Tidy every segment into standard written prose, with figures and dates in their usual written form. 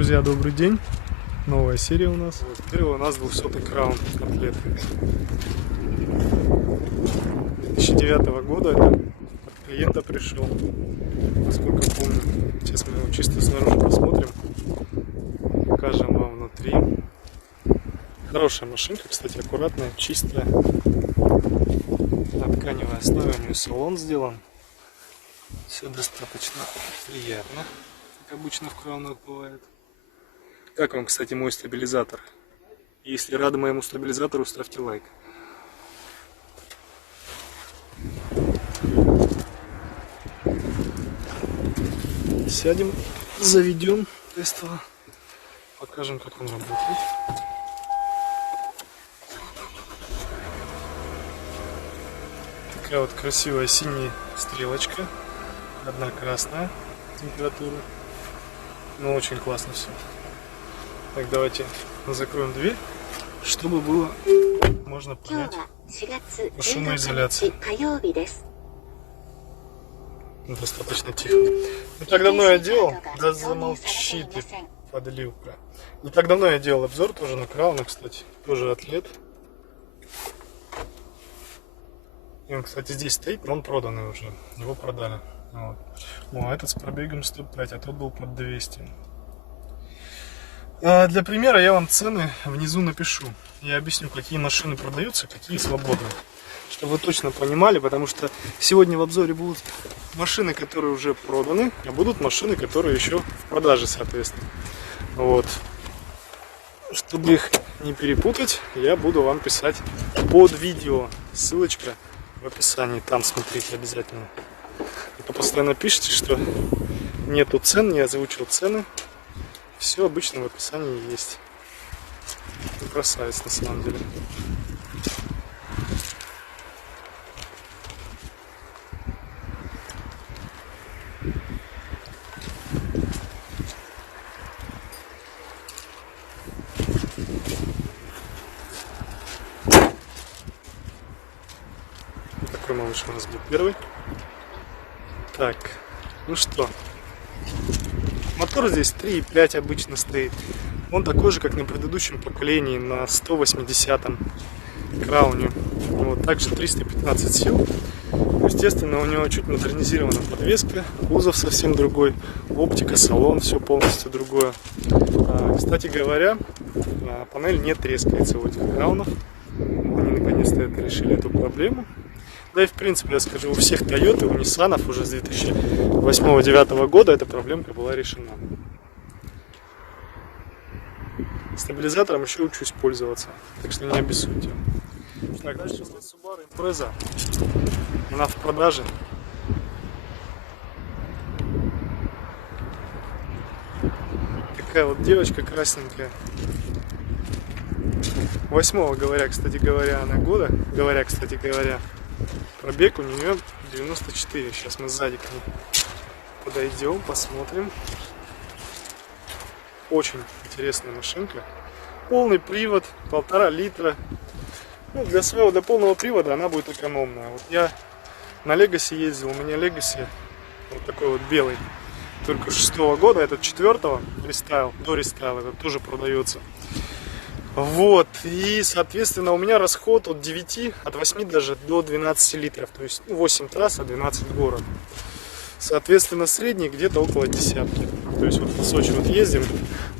Друзья, добрый день. Новая серия у нас. Вот, первый у нас 200-й краун атлет. 2009 года это от клиента пришел. Насколько помню. Сейчас мы его чисто снаружи посмотрим. Покажем вам внутри. Хорошая машинка, кстати, аккуратная, чистая. На тканевой основе у нее салон сделан. Все достаточно приятно, как обычно в краунах бывает. Как вам, кстати, мой стабилизатор? Если рады моему стабилизатору, ставьте лайк. Сядем, заведем тестово, покажем, как он работает. Такая вот красивая синяя стрелочка, одна красная температура, но очень классно все. Так, давайте закроем дверь, чтобы было можно понять по шумоизоляции. Достаточно тихо. Не так давно я делал, да замолчи ты, подливка. Не так давно я делал обзор тоже на крауна, кстати, тоже атлет. И он, кстати, здесь стоит, но он проданный уже, его продали. Вот. О, этот с пробегом 105, а тот был под 200. Для примера я вам цены внизу напишу. Я объясню, какие машины продаются, какие свободны. Чтобы вы точно понимали, потому что сегодня в обзоре будут машины, которые уже проданы, а будут машины, которые еще в продаже, соответственно. Вот. Чтобы их не перепутать, я буду вам писать под видео. Ссылочка в описании, там смотрите обязательно. А то постоянно пишите, что нету цен, не озвучил цены. Все обычно в описании есть. Красавец на самом деле. Вот такой малыш у нас был первый. Так, ну что. Мотор здесь 3.5 обычно стоит. Он такой же, как на предыдущем поколении, на 180-м крауне. Вот, также 315 сил. Естественно, у него чуть модернизирована подвеска, кузов совсем другой, оптика, салон, все полностью другое. Кстати говоря, панель не трескается у этих краунов. Они наконец-то решили эту проблему. Да и в принципе, я скажу, у всех Toyota, у Nissan уже с 2008-2009 года эта проблемка была решена. Стабилизатором еще учусь пользоваться, так что не обессудьте. Так, дальше Subaru Impreza. Она в продаже. Такая вот девочка красненькая. 8-го, кстати говоря, она года. Кстати говоря, пробег у нее 94. Сейчас мы сзади к ней подойдем, посмотрим. Очень интересная машинка. Полный привод, 1,5 литра. Ну, для полного привода она будет экономная. Вот я на Legacy ездил, у меня Legacy вот такой вот белый. Только 6-го года, этот 4-го рестайл, до рестайла, это тоже продается. Вот, и соответственно у меня расход от 8 даже до 12 литров. То есть 8 трасс, а 12 город. Соответственно, средний где-то около десятки. То есть вот в Сочи вот ездим,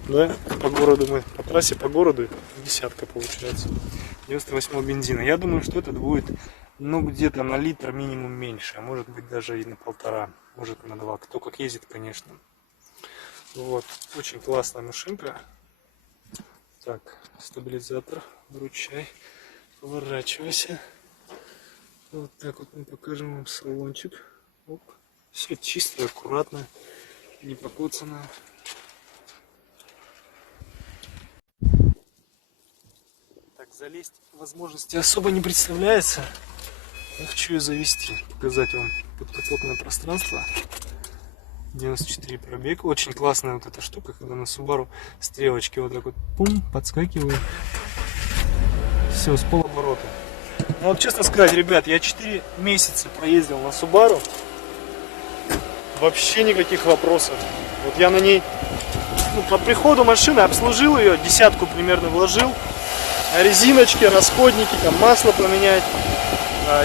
да, по городу мы, по трассе по городу десятка получается. 98 бензина. Я думаю, что этот будет, ну, где-то на литр минимум меньше, а может быть даже и на 1,5, может на 2. Кто как ездит, конечно. Вот, очень классная машинка. Так, стабилизатор, вручай, поворачивайся. Вот так вот мы покажем вам салончик. Оп. Все чисто, аккуратно, не покоцано. Так, залезть возможности особо не представляется. Я хочу ее завести, показать вам подкапотное пространство. 94 пробег. Очень классная вот эта штука, когда на Subaru стрелочки вот так вот пум, подскакивают. Все, с полоборота. Ну вот честно сказать, ребят, я 4 месяца проездил на Subaru. Вообще никаких вопросов. Вот я на ней по приходу машины обслужил ее, десятку примерно вложил. Резиночки, расходники, там масло поменять,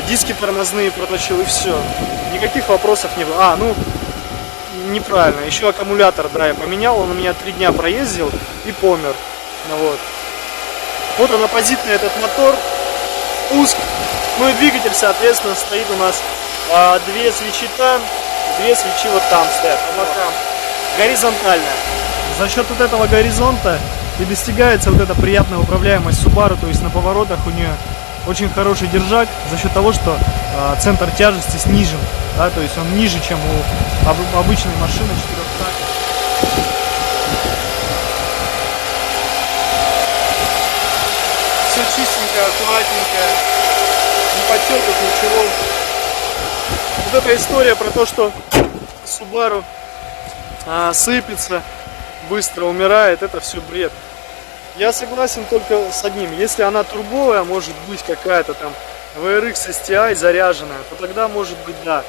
диски тормозные проточил и все. Никаких вопросов не было. Неправильно. Еще аккумулятор, да, я поменял, он у меня 3 дня проездил и помер. Вот он оппозитный этот мотор, пуск. Ну и двигатель, соответственно, стоит у нас 2 свечи там, 2 свечи вот там стоят, по бокам. Горизонтально. За счет вот этого горизонта и достигается вот эта приятная управляемость Subaru, то есть на поворотах у нее очень хороший держак за счет того, что центр тяжести снижен, да, то есть он ниже, чем у обычной машины 4-тактной. Все чистенько, аккуратненько, не подтёртых, ничего. Вот эта история про то, что Subaru сыпется, быстро умирает, это все бред. Я согласен только с одним. Если она турбовая, может быть какая-то там VRX STI заряженная, то тогда может быть, да,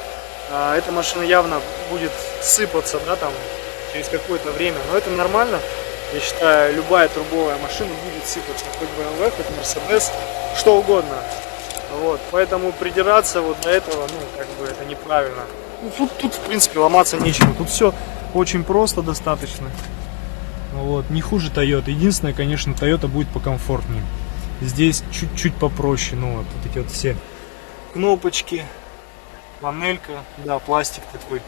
эта машина явно будет сыпаться, да, там через какое-то время. Но это нормально. Я считаю, любая турбовая машина будет сыпаться, хоть BMW, хоть Mercedes, что угодно. Вот, поэтому придираться вот до этого, это неправильно. Тут в принципе ломаться нечего. Тут все очень просто достаточно. Вот, не хуже Toyota. Единственное, конечно, Toyota будет покомфортнее. Здесь чуть-чуть попроще. Вот эти вот все кнопочки, панелька, да, пластик такой.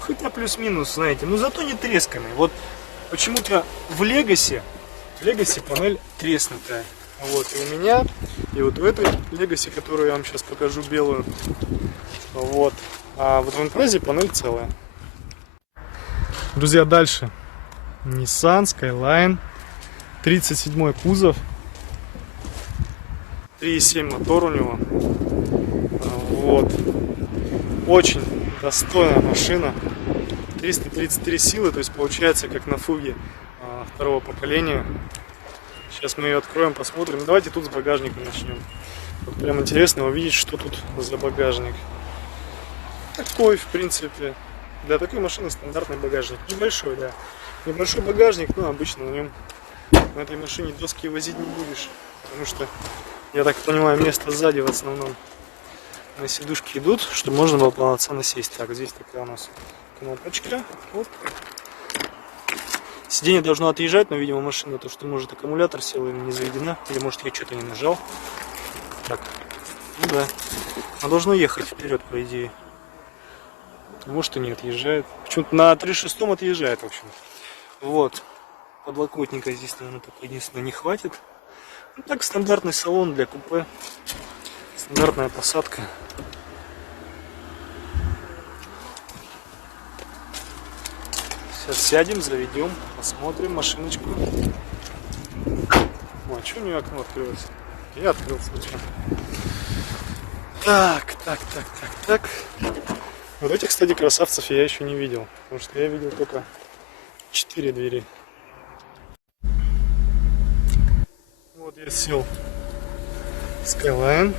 Хотя плюс-минус, знаете, но зато не тресканный. Вот почему-то в Legacy панель треснутая. Вот, и у меня, и вот у этой Legacy, которую я вам сейчас покажу, белую. Вот. А вот в Impreza панель целая. Друзья, дальше. Nissan Skyline, 37 кузов, 3.7 мотор у него. Вот. Очень достойная машина. 333 силы, то есть получается как на фуге второго поколения. Сейчас мы ее откроем, посмотрим. Давайте тут с багажника начнем. Вот прям интересно увидеть, что тут за багажник. Такой, в принципе, для такой машины стандартный багажник. Небольшой, да. Небольшой багажник, но обычно на нем, на этой машине доски возить не будешь. Потому что, я так понимаю, место сзади в основном на сидушки идут, чтобы можно было полноценно сесть. Так, здесь такая у нас кнопочка. Вот. Сиденье должно отъезжать, но, видимо, машина, то что может аккумулятор сел или не заведена, или может я что-то не нажал. Так, ну да, она должна ехать вперед, по идее. Может и не отъезжает. Почему-то на 3.6 отъезжает, в общем. Вот. Подлокотника здесь, наверное, только единственное не хватит. Ну, так, стандартный салон для купе. Стандартная посадка. Сейчас сядем, заведем, посмотрим машиночку. О, а что у нее окно открылось? Я открыл случайно. Так. Вот этих, кстати, красавцев я еще не видел. Потому что я видел только 4 двери. Вот я сел в Skyline.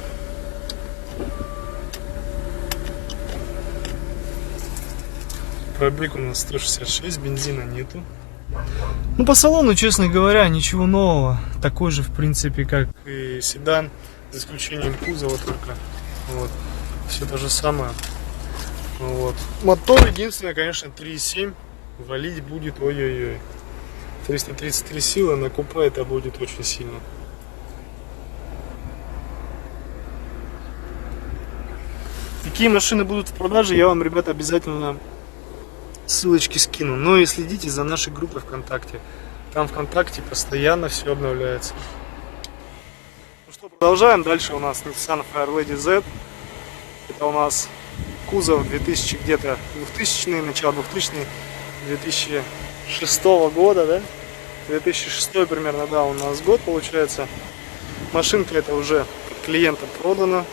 Пробег у нас 166, бензина нету. Ну, по салону, честно говоря, ничего нового. Такой же, в принципе, как и седан, за исключением кузова только. Вот. Все то же самое. Вот. Мотор единственное, конечно, 3.7. Валить будет ой-ой-ой. 333 силы, на купе это будет очень сильно. Какие машины будут в продаже, я вам, ребята, обязательно ссылочки скину. Ну и следите за нашей группой ВКонтакте. Там ВКонтакте постоянно все обновляется. Ну что, продолжаем. Дальше у нас Nissan Fairlady Z. Это у нас кузов 2000 где-то 2000, начало 2000, 2006 года, да? 2006 примерно, да, у нас год получается. Машинка это уже клиентам продана.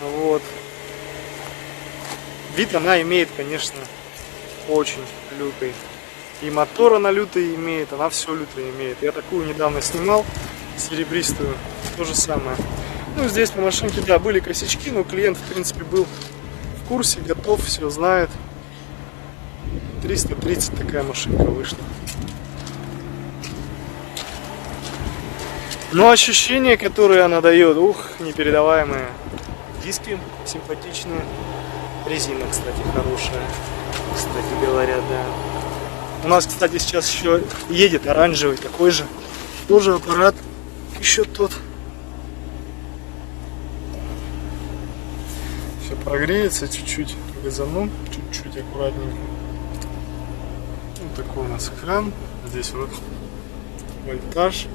Вот. Вид она имеет, конечно, очень лютый. И мотор она лютый имеет, она все лютое имеет. Я такую недавно снимал, серебристую, то же самое. Ну, здесь по машинке, да, были косячки, но клиент, в принципе, был в курсе, готов, все знает. 330 такая машинка вышла. Но ощущения, которые она дает, непередаваемые. Диски симпатичные. Резина, кстати, хорошая. Кстати говоря, да. У нас, кстати, сейчас еще едет оранжевый такой же. Тоже аппарат. Еще тот. Все прогреется чуть-чуть. Газану. Чуть-чуть аккуратненько. Вот такой у нас экран. Здесь вот вольтаж.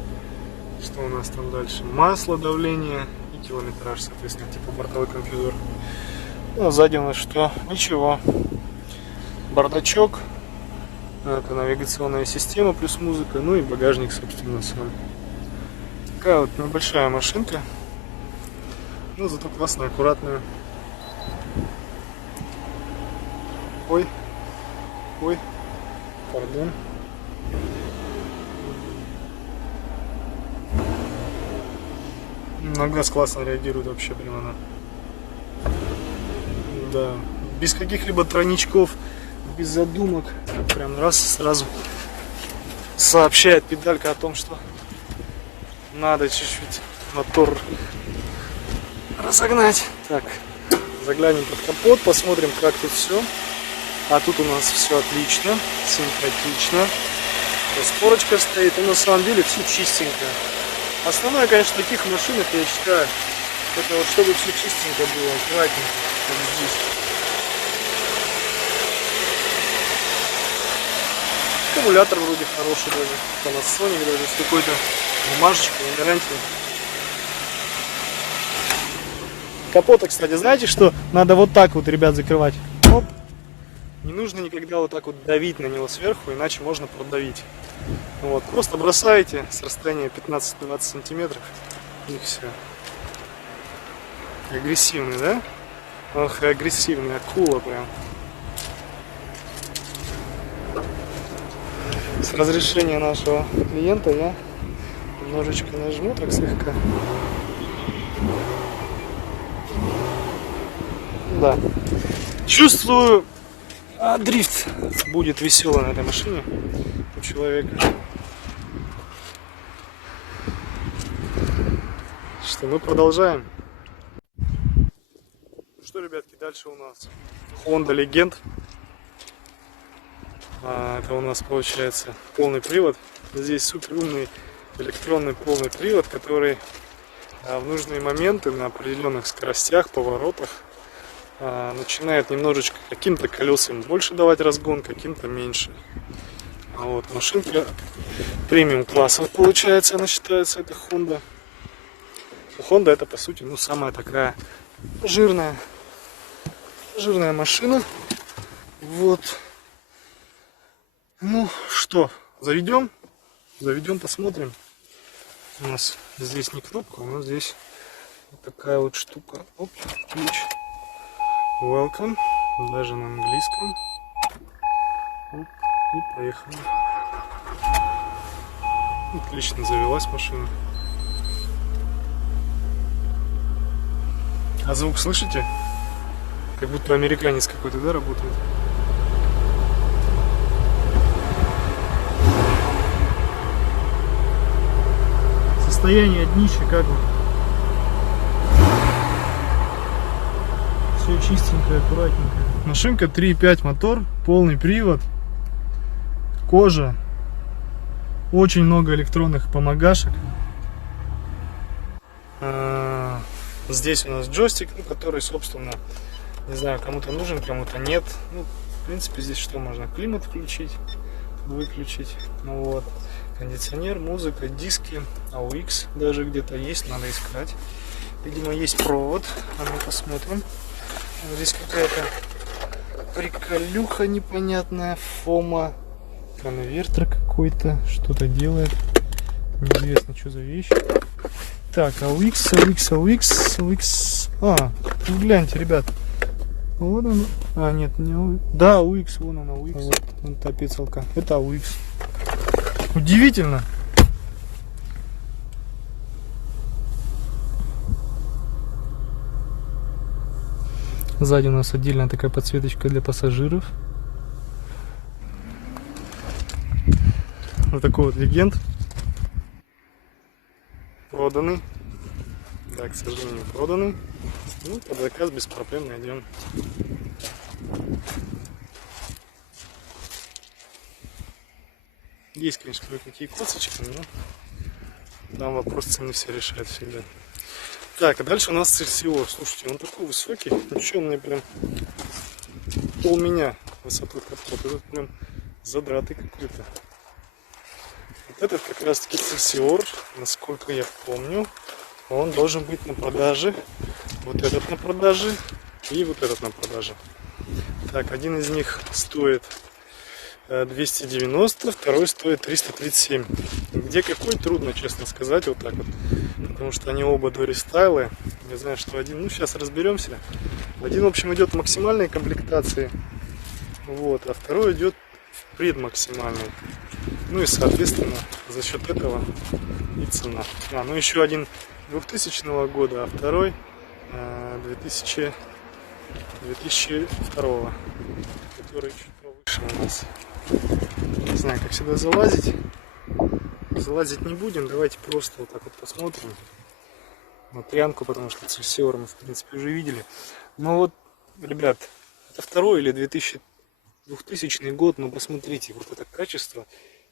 Что у нас там дальше? Масло, давление и километраж, соответственно, типа бортовой компьютер. Ну, а сзади у нас что? Ничего. Бардачок. Это навигационная система плюс музыка. Ну и багажник, собственно, сам. Такая вот небольшая машинка. Ну, зато классная, аккуратная. Ой. Ой. Пардон. На газ классно реагирует вообще, прям она. Да. Без каких-либо тройничков, без задумок. Прям раз сразу сообщает педалька о том, что надо чуть-чуть мотор разогнать. Так, заглянем под капот, посмотрим, как тут все. А тут у нас все отлично, симпатично. Распорочка стоит, и на самом деле все чистенько. Основное, конечно, в таких машинах, я считаю, это вот чтобы все чистенько было, аккуратненько, как здесь. Аккумулятор вроде хороший даже, Panasonic даже, с какой-то бумажечкой, гарантией. Капота, кстати, знаете, что надо вот так вот, ребят, закрывать. Оп. Не нужно никогда вот так вот давить на него сверху, иначе можно продавить. Вот, просто бросаете с расстояния 15-20 сантиметров и все. Агрессивный, да? Ох, агрессивный, акула прям. С разрешения нашего клиента я немножечко нажму, так слегка. Да. Чувствую, дрифт будет веселый на этой машине у человека. Что, мы продолжаем. Ну что, ребятки, дальше у нас Honda Legend. Это у нас получается полный привод. Здесь супер умный электронный полный привод, который в нужные моменты на определенных скоростях, поворотах начинает немножечко каким-то колесам больше давать разгон, каким-то меньше. Вот, машинка премиум класса получается, она считается, это Honda. Honda это по сути, ну, самая такая жирная машина. Вот. Ну что, заведем, посмотрим. У нас здесь не кнопка, у нас здесь вот такая вот штука. Оп, ключ. Welcome, даже на английском. Оп, и поехали. Отлично завелась машина. А звук слышите? Как будто американец какой-то, да, работает? Состояние днища как бы. Все чистенько, аккуратненько. Машинка 3.5 мотор, полный привод, кожа, очень много электронных помогашек. Здесь у нас джойстик, ну, который, собственно, не знаю, кому-то нужен, кому-то нет. Ну, в принципе, здесь что можно? Климат включить, выключить. Ну вот. Кондиционер, музыка, диски, AUX даже где-то есть, надо искать. Видимо, есть провод. А мы посмотрим. Здесь какая-то приколюха непонятная, фома, конвертер какой-то, что-то делает. Неизвестно, что за вещь. Так, AUX. Ну, гляньте, ребят. Вот он. Нет, не AUX. Да, AUX, вон он, AUX. Вот та пиццалка. Это AUX. Удивительно. Сзади у нас отдельная такая подсветочка для пассажиров. Вот такой вот Legend. проданы. Да, к сожалению, проданы. Ну, под заказ без проблем найдем. Есть, конечно, кое-какие косточки, но там вопрос цены все решает всегда. Так, а дальше у нас Цельсиор. Слушайте, он такой высокий. Ничего, он мне прям пол меня высотой капота. Этот прям задратый какой-то. Вот этот как раз таки Цельсиор, насколько я помню, он должен быть на продаже. Вот этот на продаже и вот этот на продаже. Так, один из них стоит 290, второй стоит 337. Где какой, трудно, честно сказать, вот так вот. Потому что они оба до рестайлы. Я знаю, что один, ну сейчас разберемся. Один, в общем, идет в максимальной комплектации. Вот, а второй идет в предмаксимальной. Ну и, соответственно, за счет этого и цена. Ну еще один 2000 года, а второй 2002, который чуть повыше у нас. Не знаю, как сюда залазить. Залазить не будем, давайте просто вот так вот посмотрим на трянку, потому что Цельсиор мы в принципе уже видели. Но вот, ребят, это второй или 2000 год, но посмотрите, вот это качество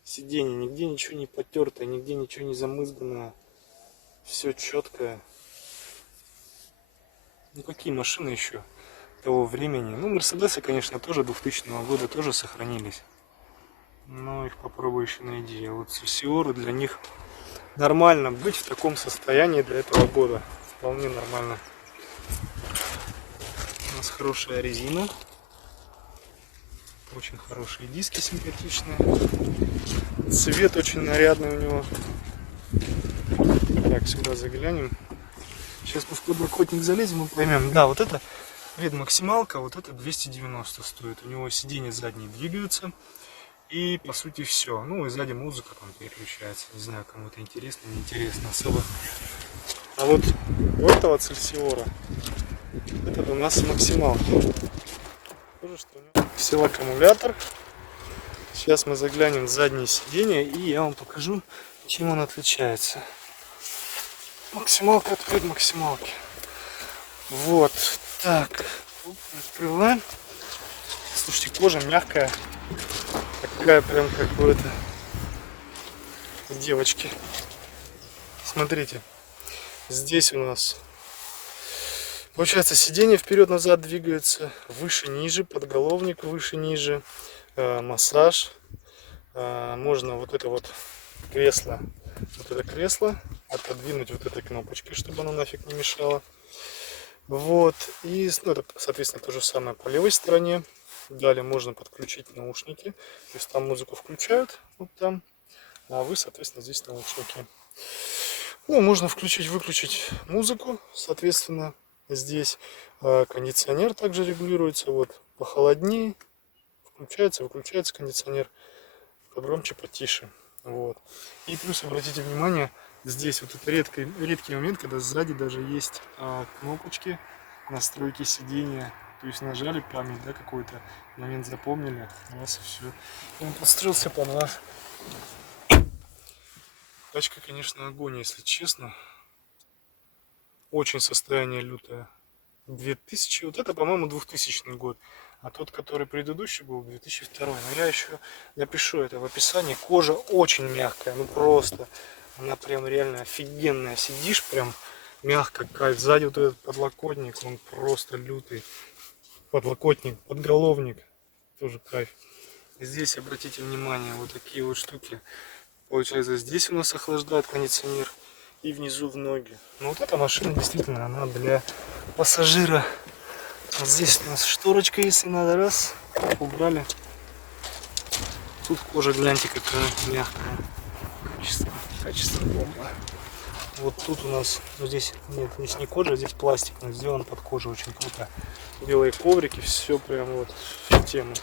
сидений, нигде ничего не потертое, нигде ничего не замызганное, все четкое. Ну какие машины еще того времени? Ну, Мерседесы, конечно, тоже 2000 года тоже сохранились. Но их попробуй еще найди. А вот Цельсиоры, для них нормально быть в таком состоянии для этого года. Вполне нормально. У нас хорошая резина. Очень хорошие диски симпатичные. Цвет очень нарядный у него. Так, сюда заглянем. Сейчас мы в подлокотник залезем и поймем. Да, вот это предмаксималка, вот это 290 стоит. У него сиденья задние двигаются. И по сути все. Ну и сзади музыка там переключается. Не знаю, кому это интересно, не интересно особо. А вот у этого Цельсиора этот у нас максималка. Тоже, что у него сел аккумулятор. Сейчас мы заглянем в заднее сиденье и я вам покажу, чем он отличается. Максималка от предмаксималки. Вот. Так. Открываем. Слушайте, кожа мягкая. Такая прям как у это девочки. Смотрите. Здесь у нас получается сиденье вперед-назад двигается. Выше-ниже. Подголовник выше-ниже. Массаж. Можно вот это вот кресло. Вот это кресло отодвинуть вот этой кнопочкой, чтобы оно нафиг не мешало. Вот. И ну, это, соответственно, то же самое по левой стороне. Далее можно подключить наушники. То есть там музыку включают, вот там. А вы, соответственно, здесь наушники. Ну, можно включить-выключить музыку, соответственно, здесь. Кондиционер также регулируется. Вот похолоднее. Включается, выключается кондиционер. Погромче, потише. Вот. И плюс обратите внимание, здесь вот это редкий момент, когда сзади даже есть кнопочки настройки сидения. То есть нажали память, да, какой-то момент запомнили, у вас все. Он подстроился под вас. Тачка, конечно, огонь, если честно. Очень состояние лютое. 2000, вот это, по-моему, 2000 год. А тот, который предыдущий был, 2002. Но я еще напишу это в описании. Кожа очень мягкая, ну просто. Она прям реально офигенная. Сидишь прям мягко, кайф. Сзади вот этот подлокотник, он просто лютый. Подлокотник, подголовник, тоже кайф. Здесь обратите внимание, вот такие вот штуки. Получается, здесь у нас охлаждает кондиционер и внизу в ноги. Но вот эта машина действительно, она для пассажира. Вот здесь у нас шторочка, если надо, раз, убрали. Тут кожа, гляньте, какая мягкая. Качество бомба. Вот тут у нас, ну здесь нет, здесь не кожа, здесь пластик, но сделан под кожу, очень круто. Белые коврики, все прям вот в тему.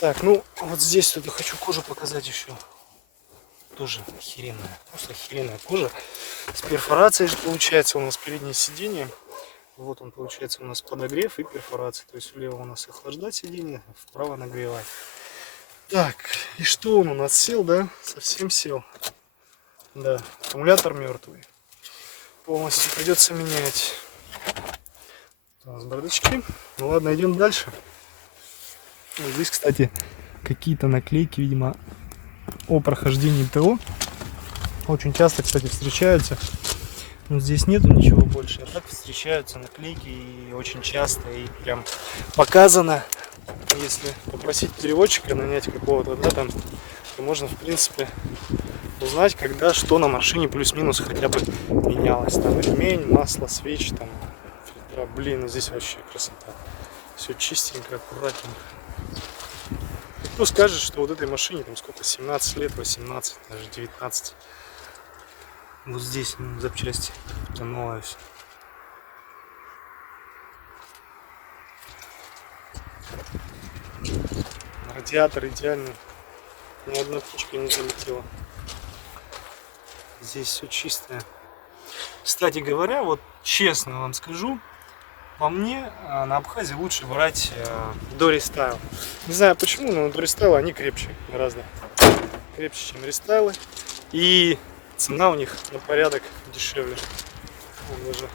Так, ну вот здесь тут я хочу кожу показать еще. Тоже охеренная, просто охеренная кожа. С перфорацией же получается у нас переднее сиденье. Вот он получается у нас подогрев и перфорация. То есть влево у нас охлаждать сиденье, вправо нагревать. Так, и что он у нас сел, да? Совсем сел. Да, аккумулятор мертвый. Полностью придется менять. У нас бардачки. Ну ладно, идем дальше. Вот здесь, кстати, какие-то наклейки, видимо, о прохождении ТО. Очень часто, кстати, встречаются. Но здесь нету ничего больше. А так встречаются наклейки и очень часто. И прям показано, если попросить переводчика нанять какого-то, да, там, то можно, в принципе, узнать, когда что на машине плюс-минус хотя бы менялось. Там ремень, масло, свечи, там, фильтра. Блин, ну здесь вообще красота. Все чистенько, аккуратненько. Кто скажет, что вот этой машине там сколько, 17 лет, 18, даже 19. Вот здесь запчасти, это новое все. Радиатор идеальный, ни одна птичка не залетела. Здесь все чистое. Кстати говоря, вот честно вам скажу, по мне на Абхазии лучше брать Дори Стайл. Не знаю почему, но Дори Стайл они крепче гораздо. Крепче, чем рестайлы. И цена у них на порядок дешевле. Вон даже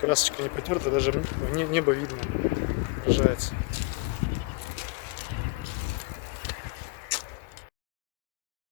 красочка не потерта, даже небо видно, отражается.